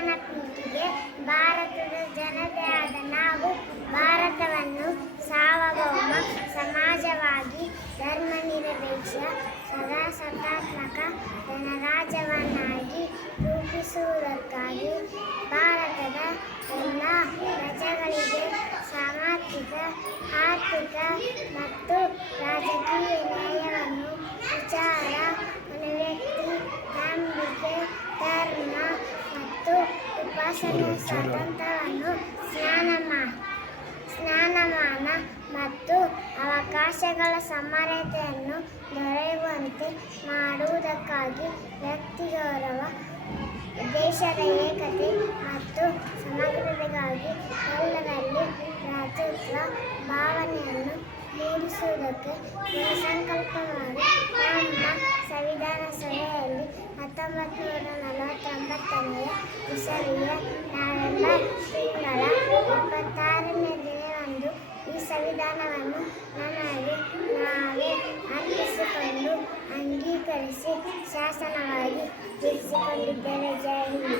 ಜ್ಞಾನಪೀಠಿಗೆ ಭಾರತದ ಜನತೆ ಆದ ನಾವು ಭಾರತವನ್ನು ಸಾರ್ವಭೌಮ ಸಮಾಜವಾಗಿ ಧರ್ಮನಿರಪೇಕ್ಷ ಪ್ರಜಾಸತ್ತಾತ್ಮಕ ಗಣರಾಜ್ಯವನ್ನಾಗಿ ರೂಪಿಸುವುದಕ್ಕಾಗಿ ಭಾರತದ ಎಲ್ಲ ಪ್ರಜೆಗಳಿಗೆ ಸಾಮಾಜಿಕ, ಆರ್ಥಿಕ ಮತ್ತು ರಾಜಕೀಯ ನ್ಯಾಯವನ್ನು ವಿಚಾರ, ವ್ಯಕ್ತಿ, ನಂಬಿಕೆ, ಧರ್ಮ ಮತ್ತು ಉಪಾಸನೆಯ ಸ್ವಾತಂತ್ರ್ಯವನ್ನು ಸ್ಥಾನಮಾನ ಮತ್ತು ಅವಕಾಶಗಳ ಸಮಾನತೆಯನ್ನು ದೊರೆಯುವಂತೆ ಮಾಡುವುದಕ್ಕಾಗಿ ವ್ಯಕ್ತಿ ಗೌರವ, ದೇಶದ ಏಕತೆ ಮತ್ತು ಸಮಗ್ರತೆಗಾಗಿ ಎಲ್ಲರಲ್ಲಿ ಭ್ರಾತೃತ್ವ ಭಾವನೆಯನ್ನು ಮೂಡಿಸುವುದಕ್ಕೆ ಸಂಕಲ್ಪ ಮಾಡಿ ನಮ್ಮ ಸಂವಿಧಾನ ಸಭೆಯಲ್ಲಿ 1949ನೇ ಇಸವಿಯ ನವೆಂಬರ್ ತಿಂಗಳ 26ನೇ ದಿನದಂದು ಈ ಸಂವಿಧಾನವನ್ನು ನಮಗೆ ನಾವೇ ಅರ್ಪಿಸಿಕೊಂಡು ಅಂಗೀಕರಿಸಿ ಶಾಸನವಾಗಿ ಇರಿಸಿಕೊಂಡಿದ್ದೇವೆ. ಜೈ ಹಿಂದ್.